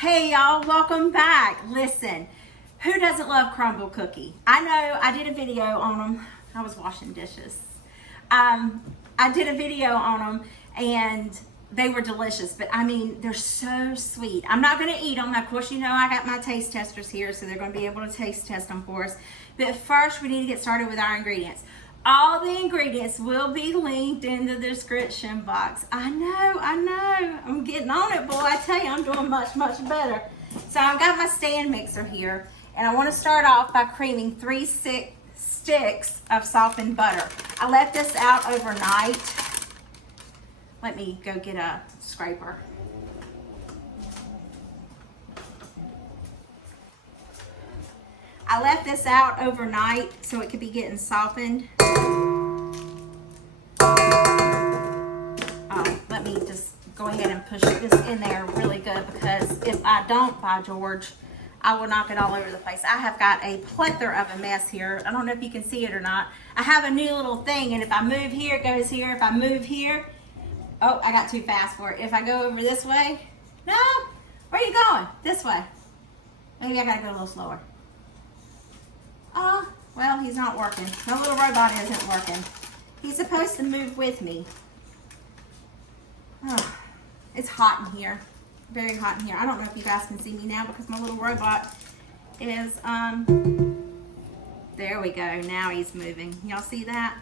Hey y'all, welcome back. Listen, who doesn't love Crumbl Cookie? I know I did a video on them. I was washing dishes. I did a video on them and they were delicious, but I mean, they're so sweet. I'm not gonna eat them. Of course, you know I got my taste testers here, so they're gonna be able to taste test them for us. But first, we need to get started with our ingredients. All the ingredients will be linked in the description box. I know. I'm getting on it, boy. I tell you, I'm doing much better. So I've got my stand mixer here, and I want to start off by creaming 3 sticks of softened butter. I left this out overnight. Let me go get a scraper. I left this out overnight so it could be getting softened. Let me just go ahead and push this in there really good, because if I don't, by George, I will knock it all over the place. I have got a plethora of a mess here. I don't know if you can see it or not. I have a new little thing, and if I move here, it goes here. If I move here, oh, I got too fast for it. If I go over this way, no, where are you going? This way. Maybe I gotta go a little slower. Oh, well, he's not working. My little robot isn't working. He's supposed to move with me. Oh, it's hot in here. Very hot in here. I don't know if you guys can see me now because my little robot is, there we go. Now he's moving. Y'all see that?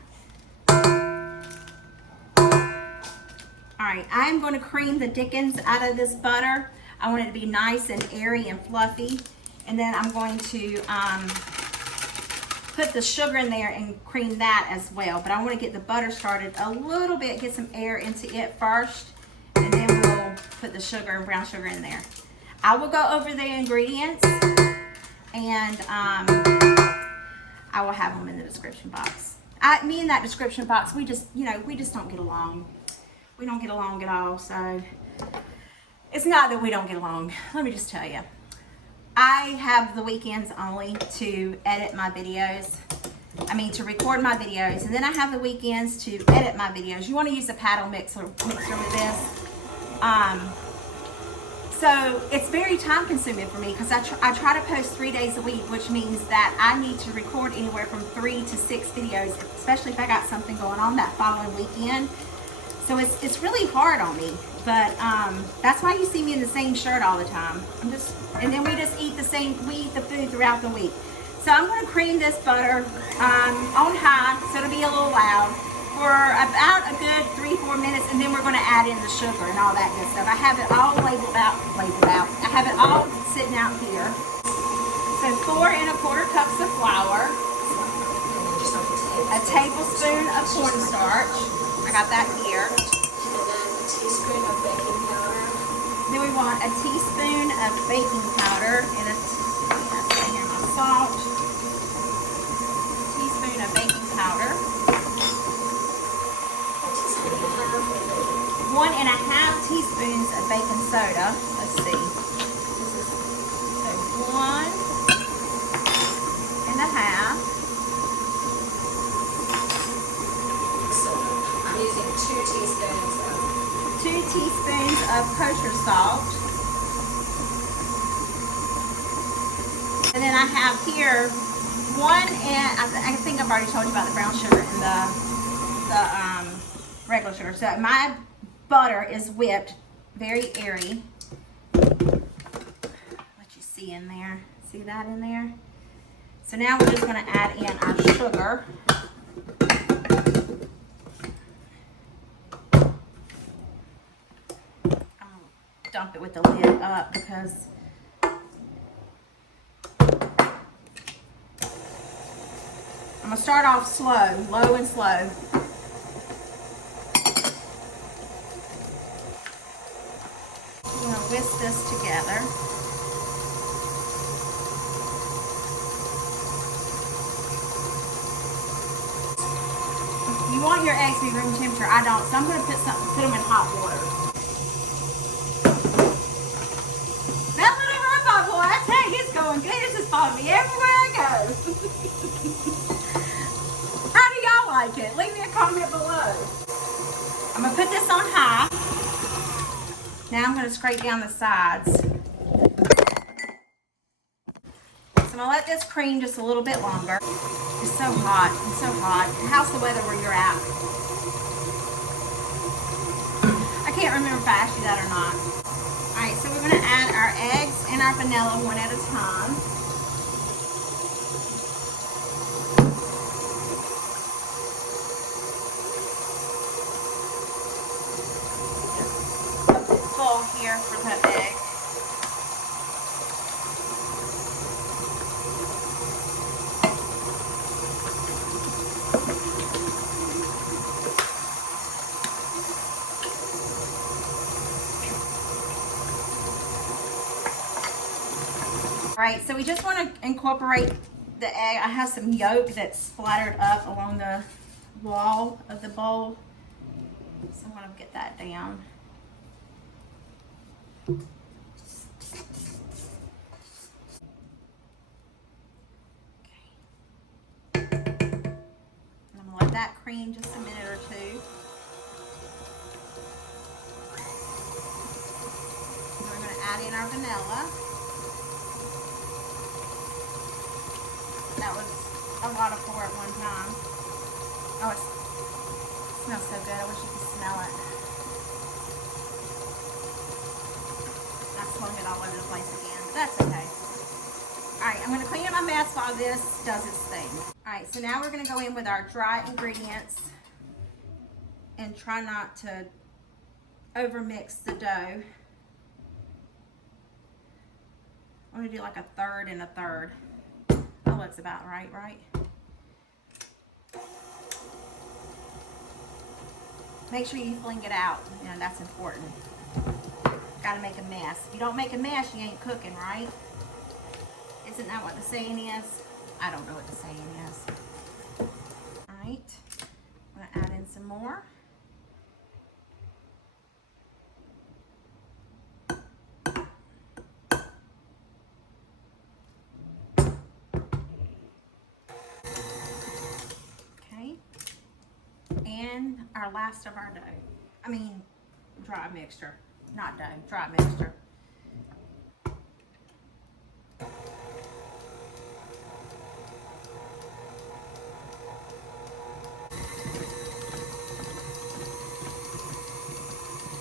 All right, I'm going to cream the dickens out of this butter. I want it to be nice and airy and fluffy. And then I'm going to, put the sugar in there and cream that as well. But I want to get the butter started a little bit, get some air into it first, and then we'll put the sugar and brown sugar in there. I will go over the ingredients, and I will have them in the description box. Me and that description box, we just don't get along. We don't get along at all, so it's not that we don't get along. Let me just tell you. I have the weekends only to edit my videos. To record my videos. And then I have the weekends to edit my videos. You want to use a paddle mixer with this. So it's very time consuming for me, because I try to post 3 days a week, which means that I need to record anywhere from 3 to 6 videos, especially if I got something going on that following weekend. So it's really hard on me, but that's why you see me in the same shirt all the time. And then we just eat we eat the food throughout the week. So I'm going to cream this butter on high, so it'll be a little loud, for about a good 3-4 minutes, and then we're going to add in the sugar and all that good stuff. I have it all labeled out. I have it all sitting out here. So 4 1/4 cups of flour, a tablespoon of cornstarch. I got that here. And then a teaspoon of baking powder. Then we want a teaspoon of baking powder and salt. Teaspoon of baking powder. 1 1/2 teaspoons of baking soda. Let's see. So 1 1/2. Using 2 teaspoons of 2 teaspoons of kosher salt. And then I have here 1, and I think I've already told you about the brown sugar and the regular sugar. So my butter is whipped very airy. What you see in there? See that in there? So now we're just going to add in our sugar. Dump it with the lid up, because I'm gonna start off slow, low and slow. I'm gonna whisk this together. You want your eggs to be room temperature. I don't, so I'm gonna put them in hot water. Going good. It's just following me everywhere I go. How do y'all like it? Leave me a comment below. I'm gonna put this on high. Now I'm going to scrape down the sides. So I'm gonna let this cream just a little bit longer. It's so hot, it's so hot. How's the weather where you're at? I can't remember if I asked you that or not. All right, so we're gonna add our eggs and our vanilla one at a time. Full here for the egg. All right, so we just want to incorporate the egg. I have some yolk that's splattered up along the wall of the bowl, so I'm going to get that down. And I'm going to let that cream just a minute or two. And we're going to add in our vanilla. That was a lot of pour at one time. Oh, it smells so good. I wish you could smell it. I swung it all over the place again, but that's okay. All right, I'm going to clean up my mess while this does its thing. All right, so now we're going to go in with our dry ingredients and try not to overmix the dough. I'm going to do like a third and a third. That looks about right, right? Make sure you fling it out. You know, that's important. Gotta make a mess. If you don't make a mess, you ain't cooking, right? Isn't that what the saying is? I don't know what the saying is. All right, I'm gonna add in some more. And our last of our dough. I mean, dry mixture. Not dough, dry mixture.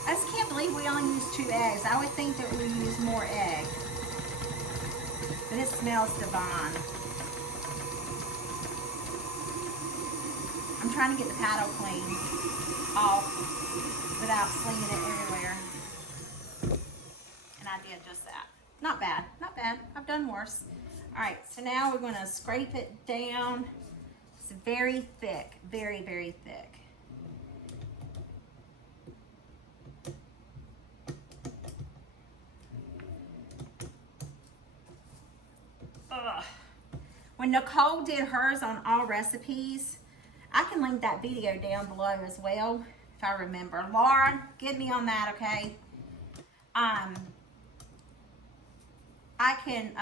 I just can't believe we only use 2 eggs. I would think that we use more egg. But it smells divine. I'm trying to get the paddle clean off without slinging it everywhere. And I did just that. Not bad, not bad. I've done worse. All right, so now we're gonna scrape it down. It's very thick, very, very thick. Ugh. When Nicole did hers on all recipes, I can link that video down below as well, if I remember. Laura, get me on that, okay? I can,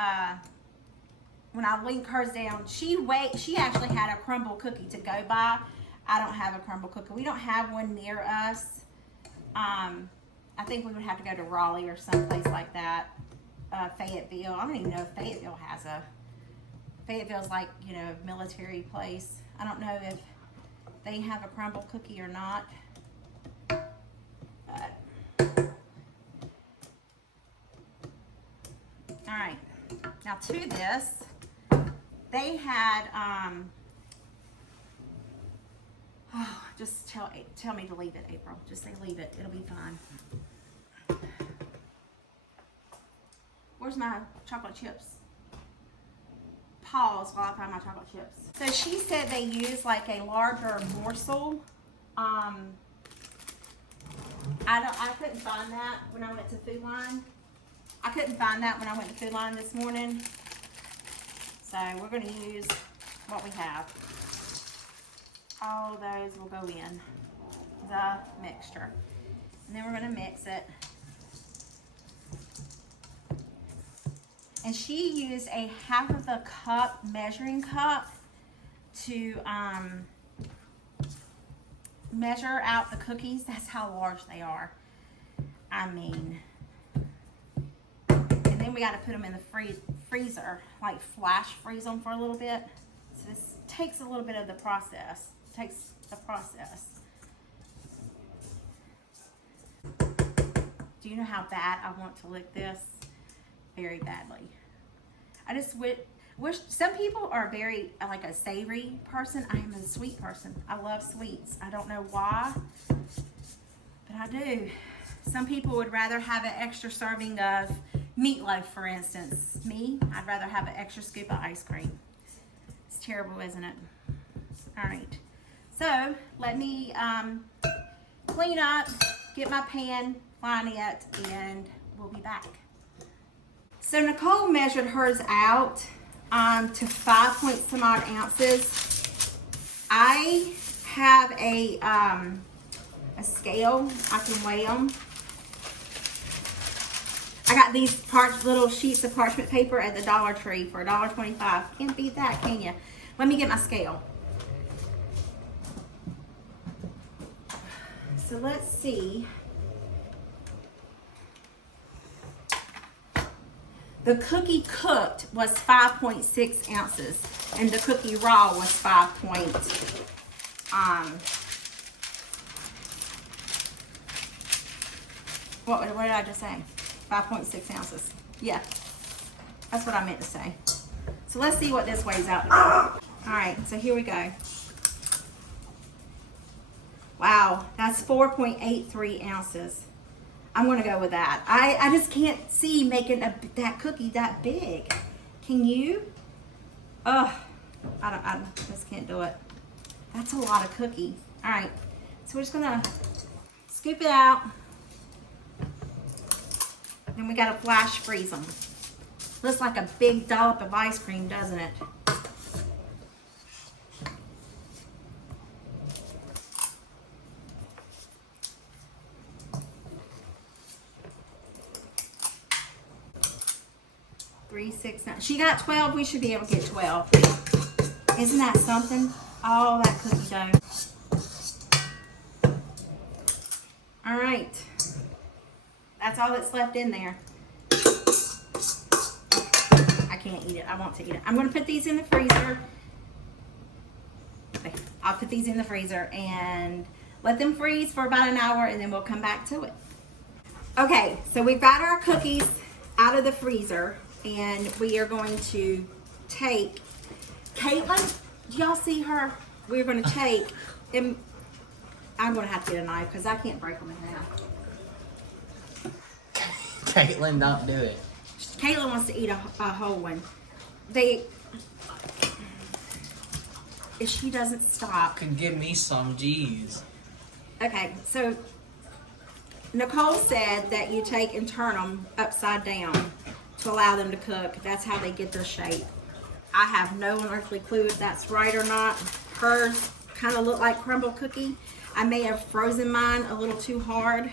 when I link hers down, she actually had a Crumbl cookie to go by. I don't have a Crumbl cookie. We don't have one near us. I think we would have to go to Raleigh or someplace like that. Fayetteville. I don't even know if Fayetteville has a, Fayetteville's like, you know, a military place. I don't know if they have a Crumbl cookie or not. But, all right, now to this, they had, oh, just tell me to leave it, April. Just say leave it, it'll be fine. Where's my chocolate chips? Pause while I find my chocolate chips. So she said they use like a larger morsel. I couldn't find that when I went to Food Line. I couldn't find that when I went to Food Line this morning. So we're going to use what we have. All those will go in the mixture. And then we're going to mix it. And she used a 1/2 cup measuring cup to measure out the cookies. That's how large they are. I mean, and then then we got to put them in the freezer, like flash freeze them for a little bit. So this takes a little bit of the process. Takes the process. Do you know how bad I want to lick this? Very badly. I just wish some people are very like a savory person. I am a sweet person. I love sweets. I don't know why, but I do. Some people would rather have an extra serving of meatloaf, for instance. Me, I'd rather have an extra scoop of ice cream. It's terrible, isn't it? All right. So let me clean up, get my pan, line it, and we'll be back. So Nicole measured hers out to 5 point some odd ounces. I have a scale. I can weigh them. I got these little sheets of parchment paper at the Dollar Tree for $1.25. Can't beat that, can you? Let me get my scale. So let's see. The cookie cooked was 5.6 ounces, and the cookie raw was 5 point. What did I just say? 5.6 ounces. Yeah, that's what I meant to say. So let's see what this weighs out to be. All right, so here we go. Wow, that's 4.83 ounces. I'm gonna go with that. I just can't see making that cookie that big. Can you? Ugh, I just can't do it. That's a lot of cookie. All right, so we're just gonna scoop it out. Then we gotta flash freeze them. Looks like a big dollop of ice cream, doesn't it? She got 12. We should be able to get 12. Isn't that something? Oh, that cookie dough. All right. That's all that's left in there. I can't eat it. I want to eat it. I'm going to put these in the freezer. Okay. I'll put these in the freezer and let them freeze for about an hour, and then we'll come back to it. Okay, so we've got our cookies out of the freezer. And we are going to take Caitlin. Do y'all see her? We're going to take, and I'm going to have to get a knife because I can't break them in half. Caitlin, don't do it. Caitlin wants to eat a whole one. If she doesn't stop. Could give me some, jeez. Okay, so Nicole said that you take and turn them upside down to allow them to cook. That's how they get their shape. I have no earthly clue if that's right or not. Hers kind of look like Crumbl Cookie. I may have frozen mine a little too hard.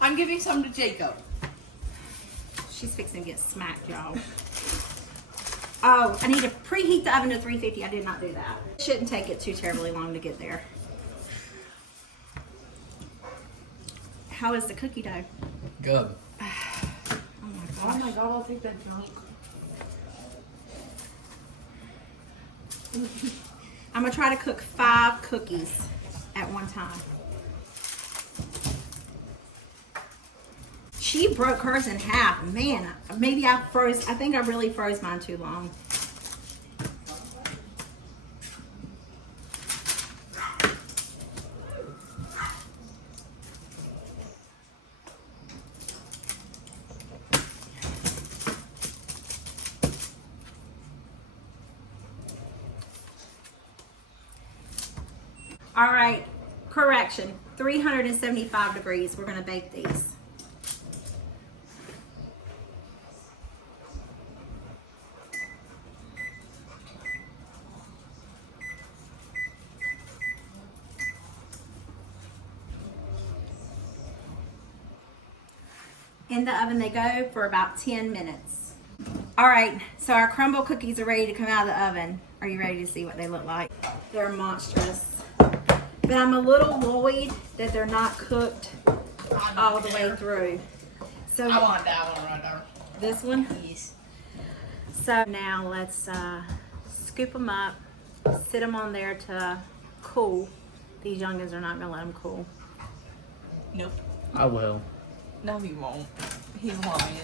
I'm giving some to Jacob. She's fixing to get smacked, y'all. Oh, I need to preheat the oven to 350. I did not do that. Shouldn't take it too terribly long to get there. How is the cookie dough? Good. Oh my god, I'll take that junk. I'm gonna try to cook 5 cookies at one time. She broke hers in half. Man, maybe I think I really froze mine too long. All right, correction, 375 degrees. We're gonna bake these. In the oven they go for about 10 minutes. All right, so our Crumbl cookies are ready to come out of the oven. Are you ready to see what they look like? They're monstrous. But I'm a little annoyed that they're not cooked all the way through. So I want that one right there. this one. Yes. So now let's scoop them up, sit them on there to cool. These youngins are not gonna let them cool. Nope. I will. No, he won't. He's lying.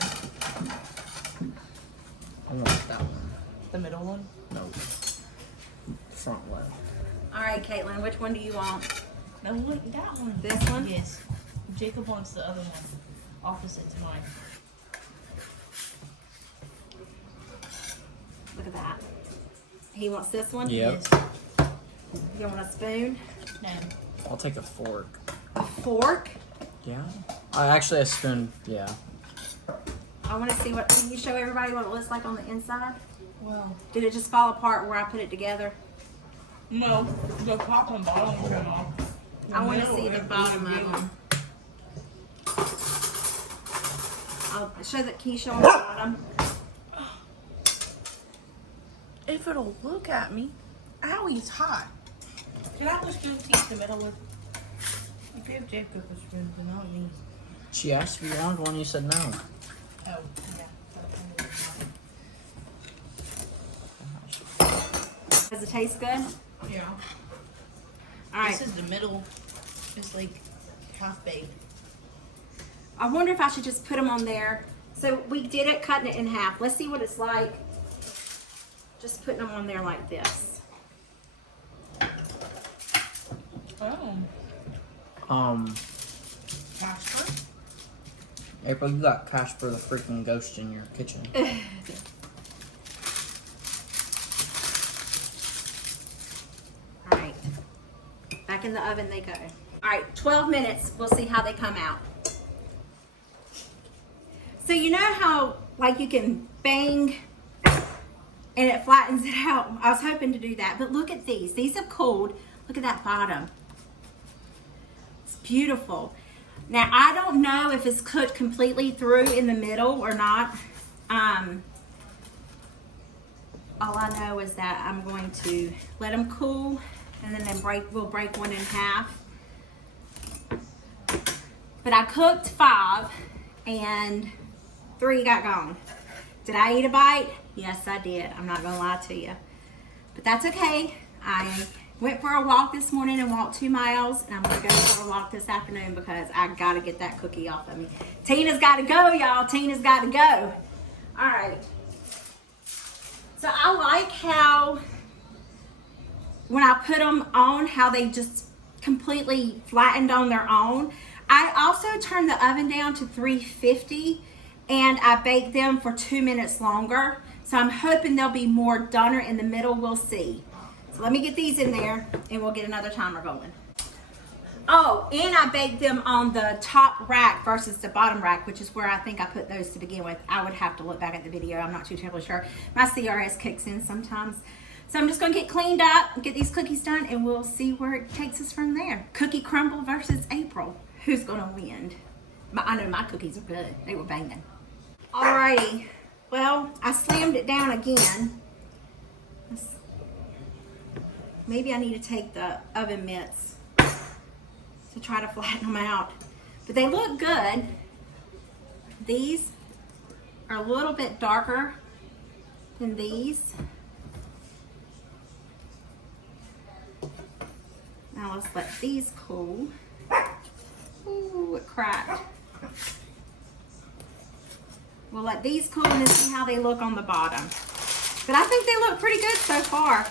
I want that one. The middle one? No. Front left. All right, Caitlin, which one do you want? No, look, that one. This one? Yes. Jacob wants the other one. Opposite to mine. Look at that. He wants this one? Yep. Yes. You want a spoon? No. I'll take a fork. A fork? Yeah. Actually, a spoon. Yeah. I want to see what, can you show everybody what it looks like on the inside? Well, Did it just fall apart where I put it together? no. The top and bottom came off. I want to see the bottom of them. I'll show that. Can you show them the bottom? If it'll look at me. Ow, he's hot. Can I push two teeth in the middle with? You gave Jacob a spoon, but not me. She asked if you wanted one. You said no. Oh, yeah. Does it taste good? Yeah. All right. This is the middle. It's like half baked. I wonder if I should just put them on there. So we did it, cutting it in half. Let's see what it's like. Just putting them on there like this. Oh. Casper? April, you got Casper the freaking ghost in your kitchen. All right. Back in the oven they go. All right, 12 minutes. We'll see how they come out. So you know how like you can bang and it flattens it out? I was hoping to do that, but look at these. These have cooled. Look at that bottom. It's beautiful. Now, I don't know if it's cooked completely through in the middle or not. All I know is that I'm going to let them cool, and then we'll break one in half. But I cooked 5 and 3 got gone. Did I eat a bite? Yes, I did. I'm not gonna lie to you. But that's okay. I went for a walk this morning and walked 2 miles, and I'm gonna go for a walk this afternoon because I gotta get that cookie off of me. Tina's gotta go, y'all. Tina's gotta go. All right. So I like how when I put them on, how they just completely flattened on their own. I also turned the oven down to 350 and I baked them for 2 minutes longer. So I'm hoping they'll be more doner in the middle. We'll see. So let me get these in there and we'll get another timer going. Oh, and I baked them on the top rack versus the bottom rack, which is where I think I put those to begin with. I would have to look back at the video. I'm not too terribly sure. My CRS kicks in sometimes. So I'm just gonna get cleaned up, get these cookies done, and we'll see where it takes us from there. Cookie Crumbl versus April. Who's gonna win? I know my cookies are good. They were banging. Alrighty. Well, I slammed it down again. Maybe I need to take the oven mitts to try to flatten them out. But they look good. These are a little bit darker than these. Now let's let these cool. Ooh, it cracked. We'll let these cool and then see how they look on the bottom. But I think they look pretty good so far.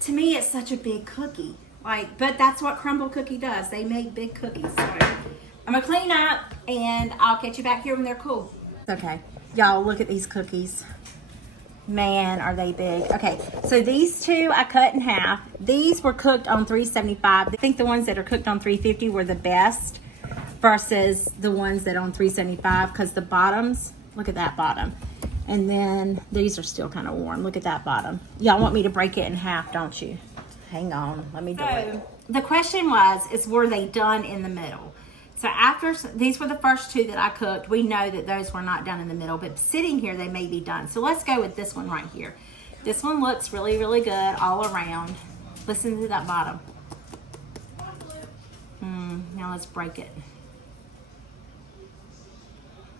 To me, it's such a big cookie. But that's what Crumbl Cookie does. They make big cookies. So I'm gonna clean up and I'll catch you back here when they're cool. Okay, y'all look at these cookies. Man, are they big. Okay, so these 2 I cut in half. These were cooked on 375. I think the ones that are cooked on 350 were the best versus the ones that are on 375 because the bottoms, look at that bottom. And then these are still kind of warm. Look at that bottom. Y'all want me to break it in half, don't you? Hang on, let me do it. The question was, were they done in the middle? So after, these were the first 2 that I cooked. We know that those were not done in the middle, but sitting here, they may be done. So let's go with this one right here. This one looks really, really good all around. Listen to that bottom. Now let's break it.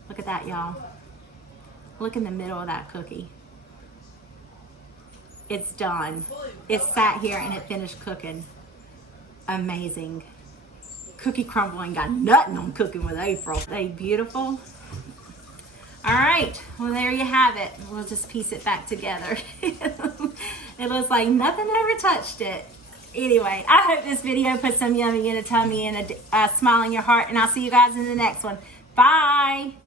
Look at that, y'all. Look in the middle of that cookie. It's done. It sat here and it finished cooking. Amazing. Cookie crumble ain't got nothing on cooking with April. They beautiful. All right, well there you have it. We'll just piece it back together. It looks like nothing ever touched it. Anyway, I hope this video put some yummy in a tummy and a smile in your heart, and I'll see you guys in the next one. Bye.